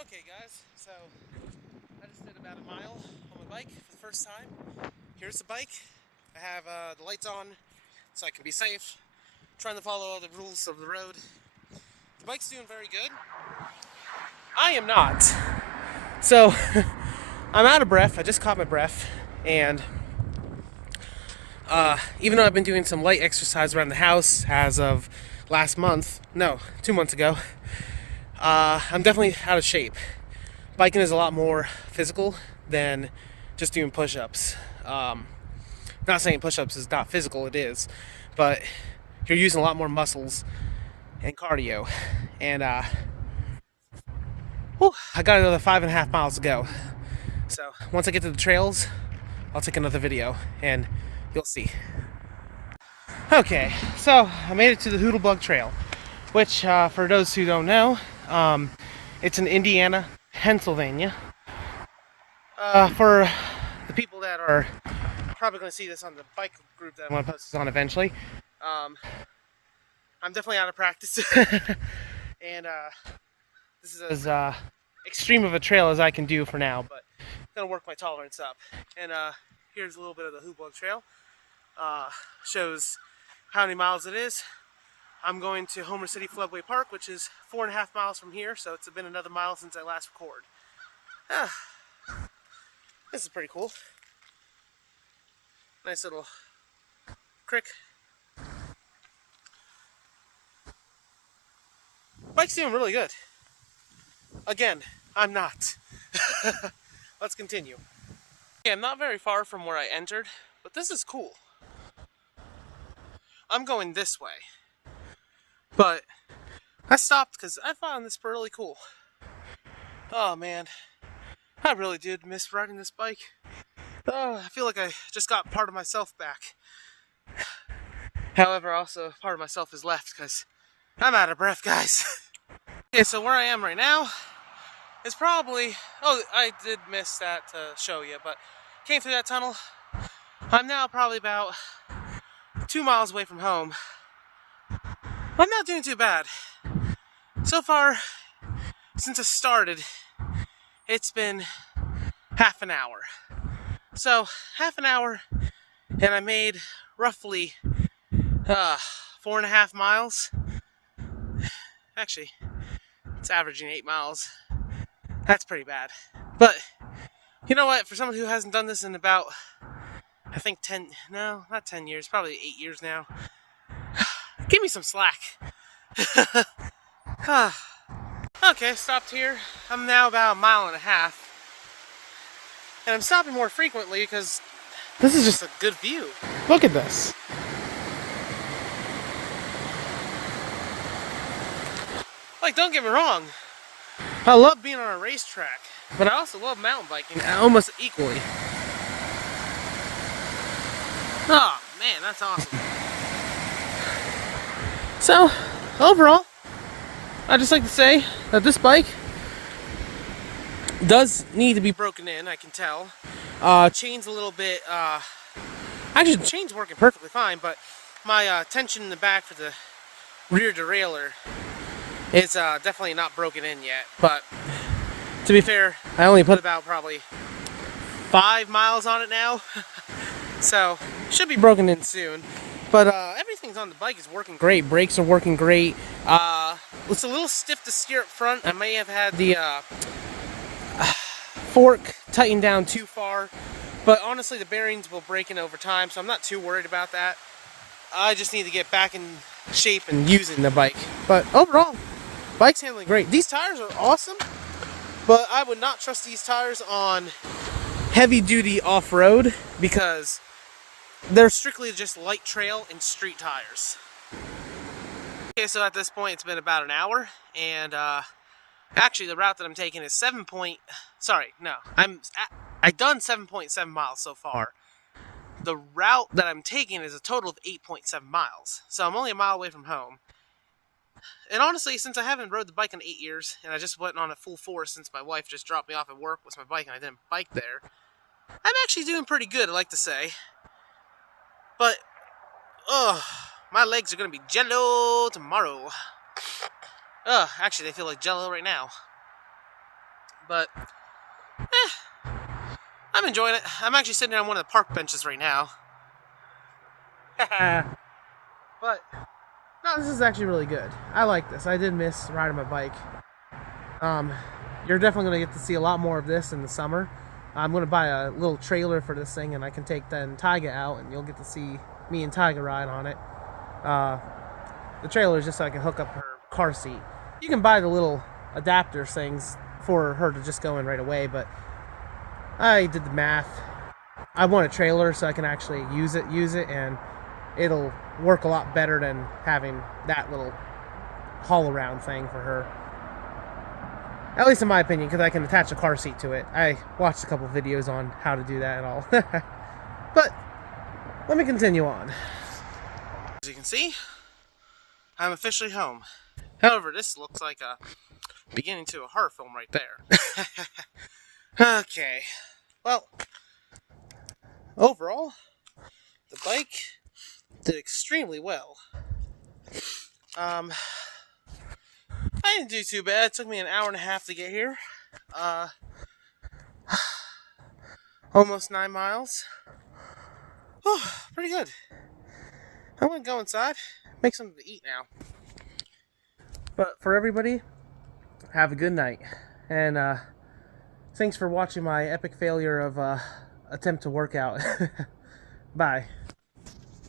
Okay guys, so I just did about a mile on my bike for the first time. Here's the bike. I have the lights on so I can be safe. Trying to follow all the rules of the road. The bike's doing very good. I am not. So I'm out of breath. I just caught my breath, and even though I've been doing some light exercise around the house as of last month, no, 2 months ago, I'm definitely out of shape. Biking is a lot more physical than just doing push-ups. Not saying push-ups is not physical, it is, but you're using a lot more muscles and cardio. And I got another 5.5 miles to go. So once I get to the trails, I'll take another video and you'll see. Okay, so I made it to the Hoodlebug Trail, which for those who don't know, it's in Indiana, Pennsylvania. For the people that are probably going to see this on the bike group that I want to post this on eventually, I'm definitely out of practice, and this is as extreme of a trail as I can do for now, but I'm going to work my tolerance up. And here's a little bit of the Hoodlebug Trail. Shows how many miles it is. I'm going to Homer City Floodway Park, which is 4.5 miles from here, so it's been another mile since I last recorded. This is pretty cool. Nice little creek. Bike's doing really good. Again, I'm not. Let's continue. Okay, I'm not very far from where I entered, but this is cool. I'm going this way. But I stopped because I found this really cool. Oh man, I really did miss riding this bike. Oh, I feel like I just got part of myself back. However, also part of myself is left because I'm out of breath, guys. Okay, so where I am right now is probably... Oh, I did miss that to show you, but came through that tunnel. I'm now probably about 2 miles away from home. I'm not doing too bad. So far, since I started, it's been half an hour. So, half an hour, and I made roughly 4.5 miles. Actually, it's averaging 8 miles. That's pretty bad. But, you know what? For someone who hasn't done this in about, I think no, not 10 years, probably 8 years now. Give me some slack. Okay, stopped here. I'm now about 1.5 miles. And I'm stopping more frequently because this is just a good view. Look at this. Like, don't get me wrong. I love being on a racetrack, but I also love mountain biking almost equally. Oh, man, that's awesome. So, overall, I'd just like to say that this bike does need to be broken in, I can tell. Chain's a little bit, actually the chain's working perfectly fine, but my tension in the back for the rear derailleur is definitely not broken in yet. But to be fair, I only put about probably 5 miles on it now, so should be broken in soon. But everything's on the bike is working great. Brakes are working great. It's a little stiff to steer up front. I may have had the fork tightened down too far, but honestly the bearings will break in over time, so I'm not too worried about that. I just need to get back in shape and using the bike. But overall, bike's handling great. These tires are awesome, but I would not trust these tires on heavy duty off-road because they're strictly just light trail and street tires. Okay, so at this point it's been about an hour, and actually the route that I'm taking is I've done 7.7 miles so far. The route that I'm taking is a total of 8.7 miles, so I'm only a mile away from home. And honestly, since I haven't rode the bike in 8 years, and I just went on it full force since my wife just dropped me off at work with my bike and I didn't bike there, I'm actually doing pretty good, I like to say. But, my legs are going to be jello tomorrow. Actually, they feel like jello right now. But I'm enjoying it. I'm actually sitting on one of the park benches right now. But no, this is actually really good. I like this. I did miss riding my bike. You're definitely going to get to see a lot more of this in the summer. I'm going to buy a little trailer for this thing, and I can take then Tyga out, and you'll get to see me and Tyga ride on it. The trailer is just so I can hook up her car seat. You can buy the little adapter things for her to just go in right away, but I did the math. I want a trailer so I can actually use it, and it'll work a lot better than having that little haul around thing for her. At least in my opinion, because I can attach a car seat to it. I watched a couple videos on how to do that and all. But let me continue on. As you can see, I'm officially home. However, this looks like a beginning to a horror film right there. Okay. Well, overall, the bike did extremely well. I didn't do too bad. It took me an hour and a half to get here. Almost 9 miles. Oh, pretty good. I'm gonna go inside, make something to eat now. But for everybody, have a good night. And thanks for watching my epic failure of attempt to work out. Bye.